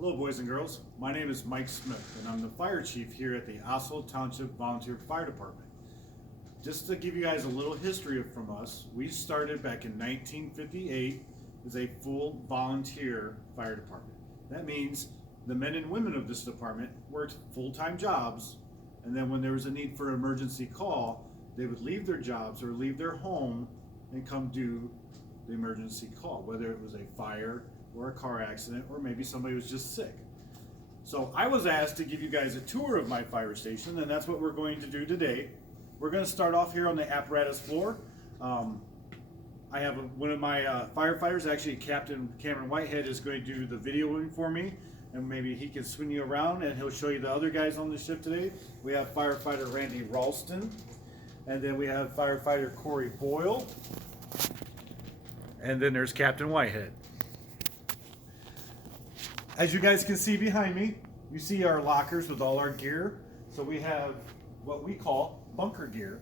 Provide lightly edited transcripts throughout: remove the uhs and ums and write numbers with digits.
Hello, boys and girls. My name is Mike Smith, and I'm the fire chief here at the Oswald Township Volunteer Fire Department. Just to give you guys a little history from us, we started back in 1958 as a full volunteer fire department. That means the men and women of this department worked full-time jobs, and then when there was a need for an emergency call, they would leave their jobs or leave their home and come do the emergency call, whether it was a fire or a car accident, or maybe somebody was just sick. So I was asked to give you guys a tour of my fire station, and that's what we're going to do today. We're going to start off here on the apparatus floor. I have one of my firefighters, actually Captain Cameron Whitehead, is going to do the videoing for me, and maybe he can swing you around and he'll show you the other guys on the shift today. We have firefighter Randy Ralston, and then we have firefighter Corey Boyle, and then there's Captain Whitehead. As you guys can see behind me, you see our lockers with all our gear. So we have what we call bunker gear.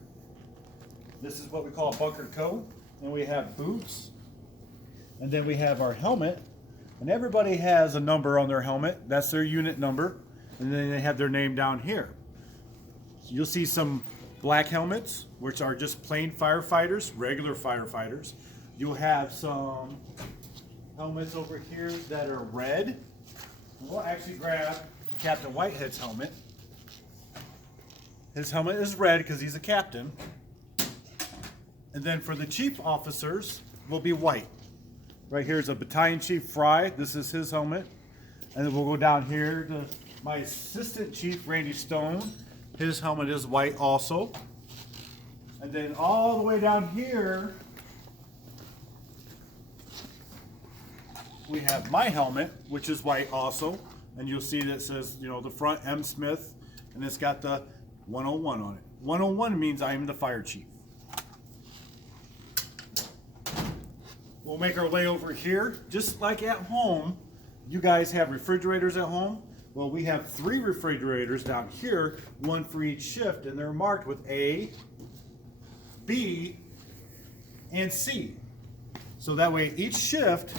This is what we call a bunker coat. And we have boots. And then we have our helmet. And everybody has a number on their helmet. That's their unit number. And then they have their name down here. You'll see some black helmets, which are just plain firefighters, regular firefighters. You'll have some helmets over here that are red. We'll actually grab Captain Whitehead's helmet. His helmet is red because he's a captain. And then for the chief officers, will be white. Right here is a Battalion Chief Fry. This is his helmet. And then we'll go down here to my Assistant Chief, Randy Stone. His helmet is white also. And then all the way down here, we have my helmet, which is white also, and you'll see that it says, the front M. Smith, and it's got the 101 on it. 101 means I am the fire chief. We'll make our way over here. Just like at home, you guys have refrigerators at home. Well, we have 3 refrigerators down here, one for each shift, and they're marked with A, B, and C. So that way each shift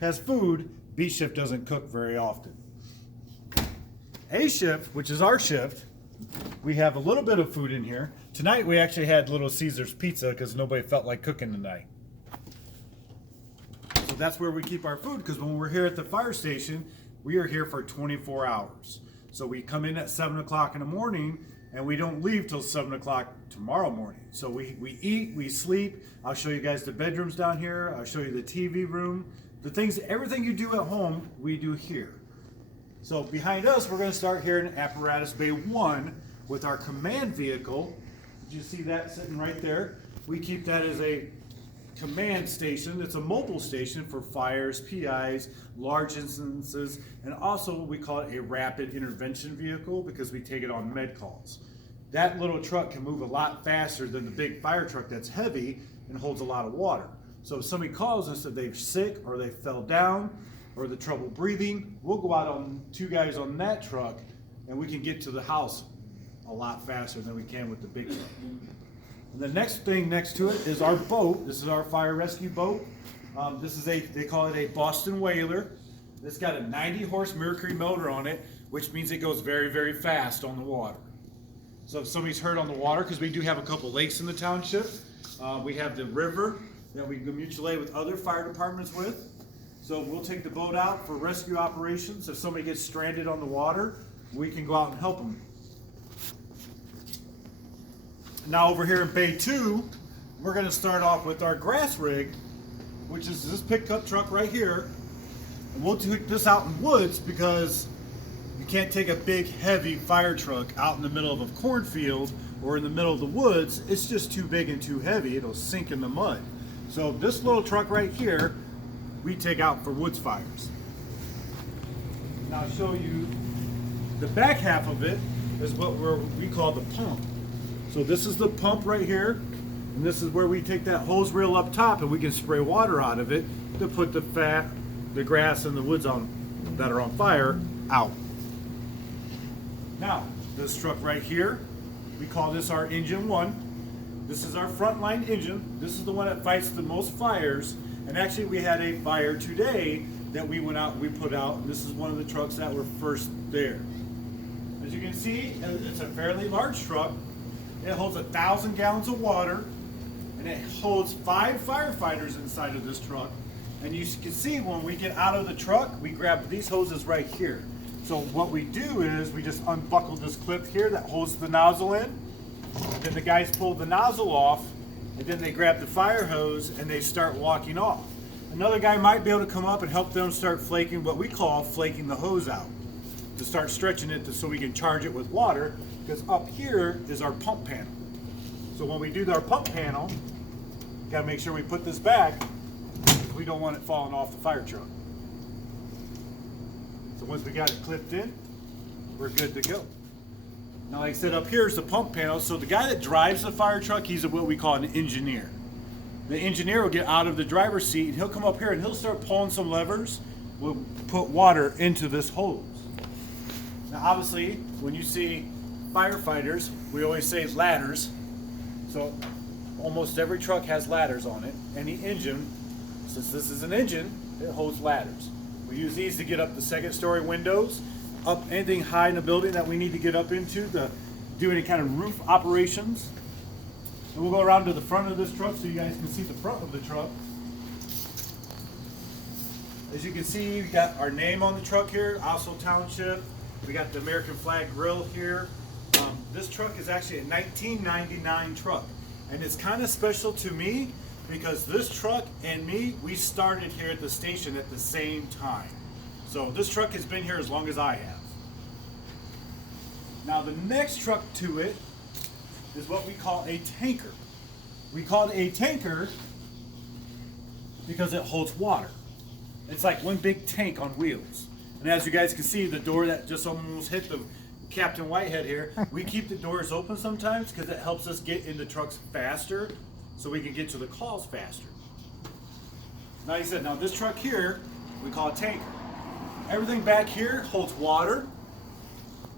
has food. B shift doesn't cook very often. A shift, which is our shift, we have a little bit of food in here. Tonight we actually had Little Caesars pizza because nobody felt like cooking tonight. So that's where we keep our food, because when we're here at the fire station, we are here for 24 hours. So we come in at 7 o'clock in the morning and we don't leave till 7 o'clock tomorrow morning. So we eat, we sleep. I'll show you guys the bedrooms down here. I'll show you the TV room. The things, everything you do at home, we do here. So behind us, we're going to start here in Apparatus Bay 1 with our command vehicle. Did you see that sitting right there? We keep that as a command station. It's a mobile station for fires, PIs, large instances, and also we call it a rapid intervention vehicle because we take it on med calls. That little truck can move a lot faster than the big fire truck that's heavy and holds a lot of water. So if somebody calls us that they're sick or they fell down or the trouble breathing, we'll go out on 2 guys on that truck and we can get to the house a lot faster than we can with the big truck. And the next thing next to it is our boat. This is our fire rescue boat. This is they call it a Boston Whaler. It's got a 90 horse Mercury motor on it, which means it goes very, very fast on the water. So if somebody's hurt on the water, because we do have a couple lakes in the township, we have the river that we can mutual aid with other fire departments with. So we'll take the boat out for rescue operations. If somebody gets stranded on the water, we can go out and help them. Now over here in Bay 2, we're going to start off with our grass rig, which is this pickup truck right here. And we'll take this out in woods because you can't take a big heavy fire truck out in the middle of a cornfield or in the middle of the woods. It's just too big and too heavy. It'll sink in the mud. So this little truck right here, we take out for woods fires. Now I'll show you the back half of it is what we call the pump. So this is the pump right here, and this is where we take that hose reel up top and we can spray water out of it to put the grass and the woods that are on fire out. Now, this truck right here, we call this our engine 1. This is our frontline engine. This is the one that fights the most fires. And actually we had a fire today that we put out. And this is one of the trucks that were first there. As you can see, it's a fairly large truck. It holds 1,000 gallons of water, and it holds 5 firefighters inside of this truck. And you can see when we get out of the truck, we grab these hoses right here. So what we do is we just unbuckle this clip here that holds the nozzle in. Then the guys pull the nozzle off, and then they grab the fire hose and they start walking off. Another guy might be able to come up and help them start flaking, what we call flaking the hose out, to start stretching it so we can charge it with water, because up here is our pump panel. So when we do our pump panel, we gotta make sure we put this back. We don't want it falling off the fire truck. So once we got it clipped in, we're good to go. Now, like I said, up here is the pump panel. So the guy that drives the fire truck, he's what we call an engineer. The engineer will get out of the driver's seat and he'll come up here and he'll start pulling some levers. We'll put water into this hose. Now, obviously, when you see firefighters, we always say ladders. So almost every truck has ladders on it. Any engine, since this is an engine, it holds ladders. We use these to get up the second story windows, up anything high in the building that we need to get up into to do any kind of roof operations. And we'll go around to the front of this truck so you guys can see the front of the truck. As you can see, we got our name on the truck here, Osseo Township. We got the American flag grill here. This truck is actually a 1999 truck. And it's kind of special to me because this truck and me, we started here at the station at the same time. So this truck has been here as long as I have. Now the next truck to it is what we call a tanker. We call it a tanker because it holds water. It's like one big tank on wheels. And as you guys can see, the door that just almost hit the Captain Whitehead here, we keep the doors open sometimes because it helps us get into trucks faster so we can get to the calls faster. Now you said, now this truck here, we call a tanker. Everything back here holds water,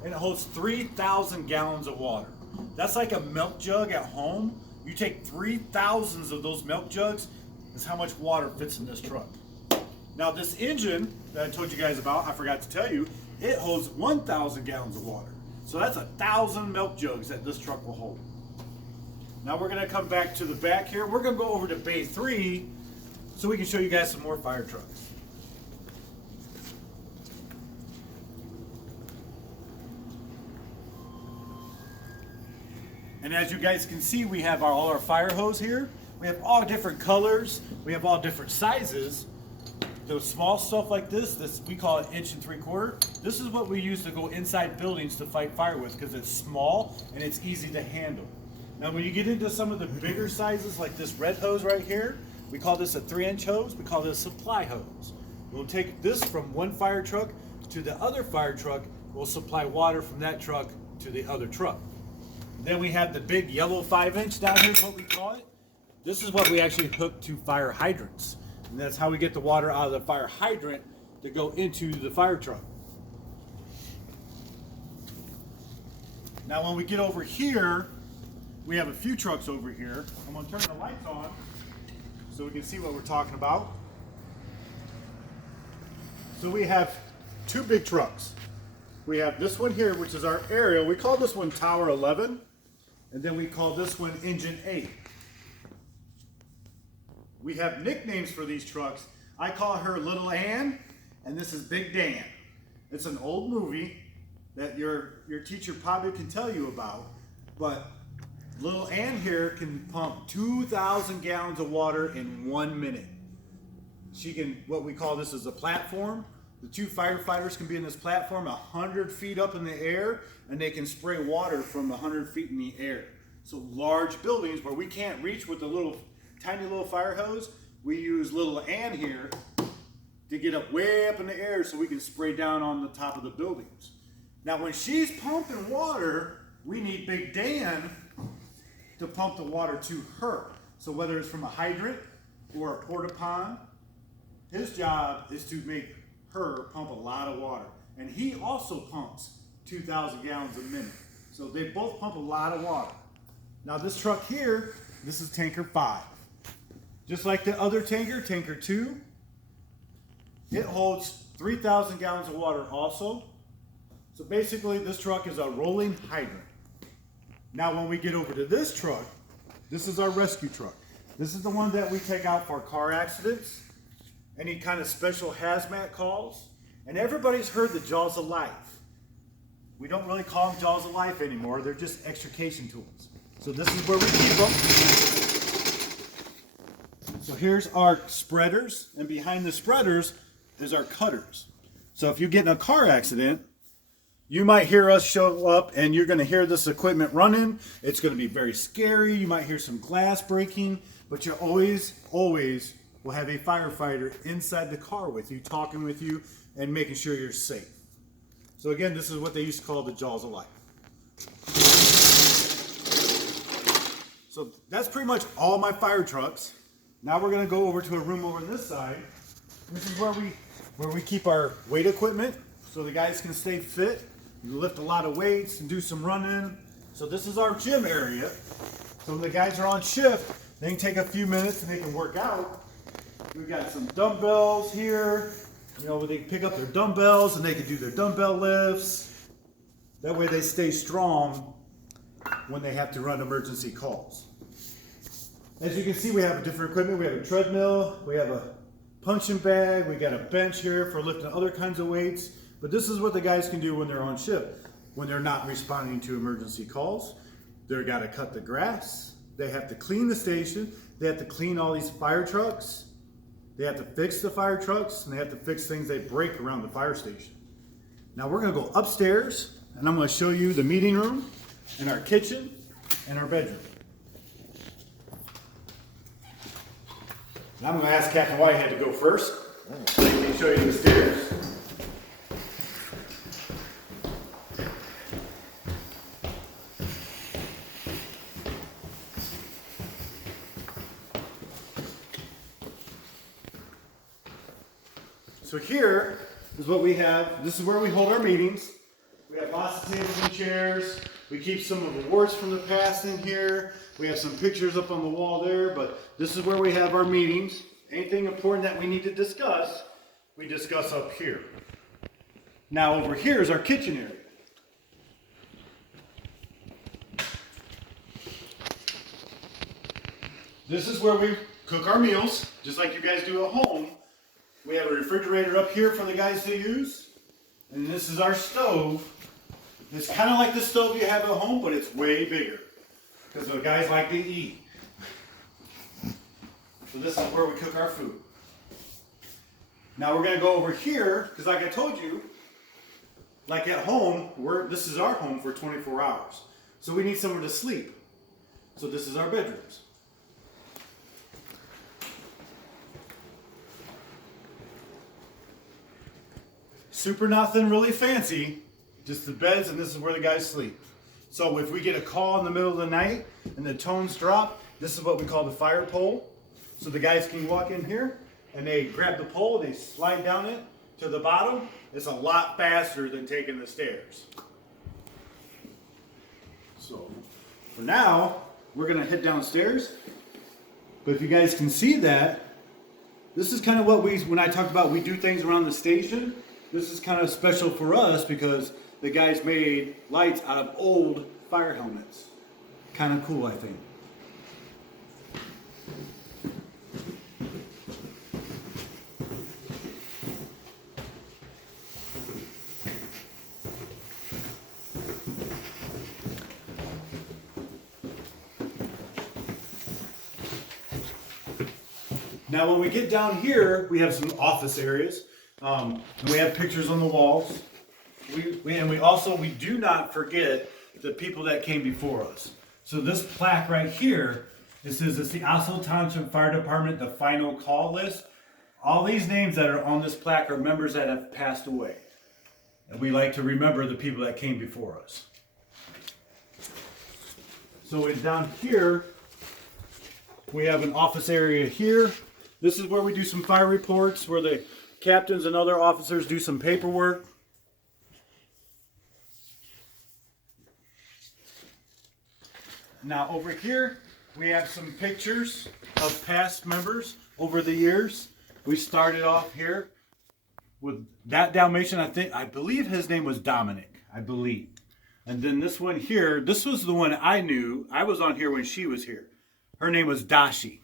and it holds 3,000 gallons of water. That's like a milk jug at home. You take 3,000 of those milk jugs, that's how much water fits in this truck. Now this engine that I told you guys about, I forgot to tell you, it holds 1,000 gallons of water. So that's 1,000 milk jugs that this truck will hold. Now we're gonna come back to the back here. We're gonna go over to Bay 3 so we can show you guys some more fire trucks. And as you guys can see, we have all our fire hose here. We have all different colors. We have all different sizes. The small stuff like this we call it 1 3/4. This is what we use to go inside buildings to fight fire with because it's small and it's easy to handle. Now when you get into some of the bigger sizes like this red hose right here, we call this a 3-inch hose. We call this a supply hose. We'll take this from one fire truck to the other fire truck. We'll supply water from that truck to the other truck. Then we have the big yellow 5-inch down here is what we call it. This is what we actually hook to fire hydrants. And that's how we get the water out of the fire hydrant to go into the fire truck. Now when we get over here, we have a few trucks over here. I'm going to turn the lights on so we can see what we're talking about. So we have 2 big trucks. We have this one here, which is our aerial. We call this one Tower 11, and then we call this one Engine 8. We have nicknames for these trucks. I call her Little Ann, and this is Big Dan. It's an old movie that your teacher probably can tell you about, but Little Ann here can pump 2,000 gallons of water in 1 minute. She can, what we call this is a platform. The 2 firefighters can be in this platform 100 feet up in the air, and they can spray water from 100 feet in the air. So large buildings where we can't reach with the tiny little fire hose, we use Little Ann here to get up way up in the air so we can spray down on the top of the buildings. Now when she's pumping water, we need Big Dan to pump the water to her. So whether it's from a hydrant or a porta pond, his job is to make her pump a lot of water. And he also pumps 2,000 gallons a minute. So they both pump a lot of water. Now this truck here, this is tanker 5. Just like the other tanker, tanker 2, It holds 3,000 gallons of water also. So basically this truck is a rolling hydrant. Now when we get over to this truck, this is our rescue truck. This is the one that we take out for car accidents, any kind of special hazmat calls. And everybody's heard the Jaws of Life. We don't really call them Jaws of Life anymore. They're just extrication tools. So this is where we keep them. So here's our spreaders, and behind the spreaders is our cutters. So if you get in a car accident, you might hear us show up and you're going to hear this equipment running. It's going to be very scary. You might hear some glass breaking, but you always will have a firefighter inside the car with you, talking with you and making sure you're safe. So again, this is what they used to call the Jaws of Life. So that's pretty much all my fire trucks. Now we're going to go over to a room over on this side. This is where we keep our weight equipment so the guys can stay fit. You lift a lot of weights and do some running. So this is our gym area. So when the guys are on shift, they can take a few minutes and they can work out. We've got some dumbbells here. You know, they can pick up their dumbbells and they can do their dumbbell lifts. That way they stay strong when they have to run emergency calls. As you can see, we have different equipment. We have a treadmill, we have a punching bag, we got a bench here for lifting other kinds of weights. But this is what the guys can do when they're on shift. When they're not responding to emergency calls, they've got to cut the grass, they have to clean the station, they have to clean all these fire trucks, they have to fix the fire trucks, and they have to fix things that break around the fire station. Now we're going to go upstairs, and I'm going to show you the meeting room, and our kitchen, and our bedroom. Now I'm going to ask Captain Whitehead to go first. Let me show you the stairs. So here is what we have. This is where we hold our meetings. We have lots of tables and chairs. We keep some of the awards from the past in here. We have some pictures up on the wall there, but this is where we have our meetings. Anything important that we need to discuss, we discuss up here. Now over here is our kitchen area. This is where we cook our meals, just like you guys do at home. We have a refrigerator up here for the guys to use. And this is our stove. It's kind of like the stove you have at home, but it's way bigger. Because the guys like to eat. So this is where we cook our food. Now we're going to go over here, because like I told you, like at home, this is our home for 24 hours. So we need somewhere to sleep. So this is our bedrooms. Super nothing really fancy, just the beds, and this is where the guys sleep. So if we get a call in the middle of the night and the tones drop, this is what we call the fire pole. So the guys can walk in here and they grab the pole, they slide down it to the bottom. It's a lot faster than taking the stairs. So for now, we're gonna head downstairs. But if you guys can see that, this is kind of what when I talked about we do things around the station. This is kind of special for us because the guys made lights out of old fire helmets. Kind of cool, I think. Now when we get down here, we have some office areas. We have pictures on the walls. We do not forget the people that came before us. So this plaque right here, it says it's the Osceola Township Fire Department, the final call list. All these names that are on this plaque are members that have passed away. And we like to remember the people that came before us. So down here, we have an office area here. This is where we do some fire reports, where the captains and other officers do some paperwork. Now over here, we have some pictures of past members over the years. We started off here with that Dalmatian. I believe his name was Dominic, I believe. And then this one here, this was the one I knew. I was on here when she was here. Her name was Dashi.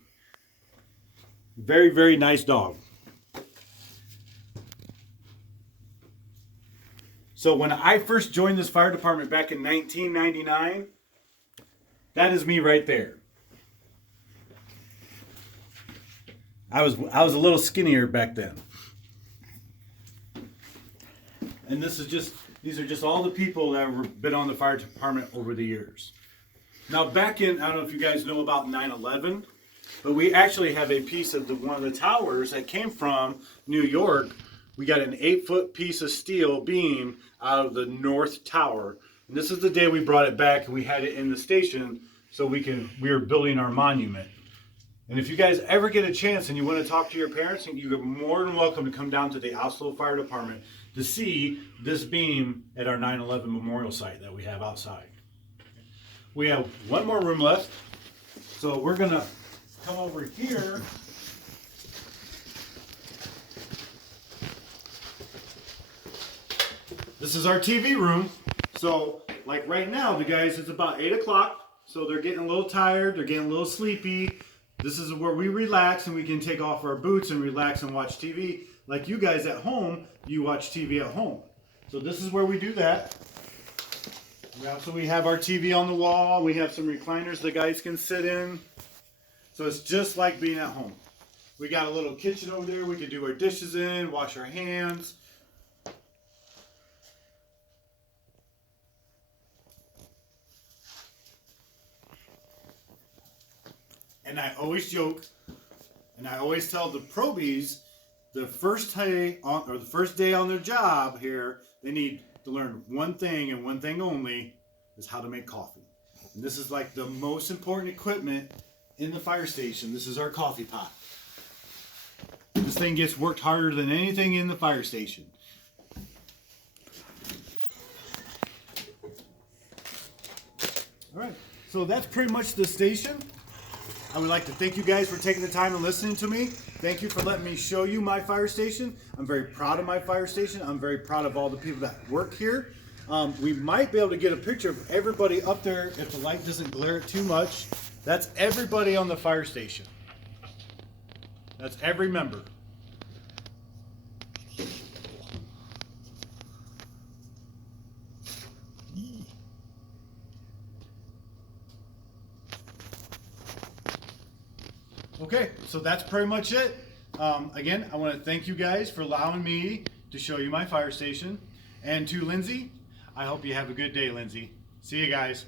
Very, very nice dog. So when I first joined this fire department back in 1999, that is me right there. I was a little skinnier back then. And these are just all the people that have been on the fire department over the years. Now back in, I don't know if you guys know about 9/11, but we actually have a piece of one of the towers that came from New York. We got an 8-foot piece of steel beam out of the North Tower. And this is the day we brought it back and we had it in the station so we were building our monument. And if you guys ever get a chance and you want to talk to your parents, you're more than welcome to come down to the Oslo Fire Department to see this beam at our 9/11 memorial site that we have outside. We have one more room left, so we're gonna come over here. This is our TV room. So like right now, the guys, it's about 8 o'clock, so they're getting a little tired, they're getting a little sleepy. This is where we relax and we can take off our boots and relax and watch TV. Like you guys at home, you watch TV at home. So this is where we do that. We have our TV on the wall. We have some recliners the guys can sit in. So it's just like being at home. We got a little kitchen over there we can do our dishes in, wash our hands. And I always joke, and I always tell the probies, the first day on their job here, they need to learn one thing and one thing only, is how to make coffee. And this is like the most important equipment in the fire station. This is our coffee pot. This thing gets worked harder than anything in the fire station. All right, so that's pretty much the station. I would like to thank you guys for taking the time and listening to me. Thank you for letting me show you my fire station. I'm very proud of my fire station. I'm very proud of all the people that work here. We might be able to get a picture of everybody up there if the light doesn't glare it too much. That's everybody on the fire station. That's every member. Okay, so that's pretty much it. Again, I want to thank you guys for allowing me to show you my fire station. And to Lindsay, I hope you have a good day, Lindsay. See you guys.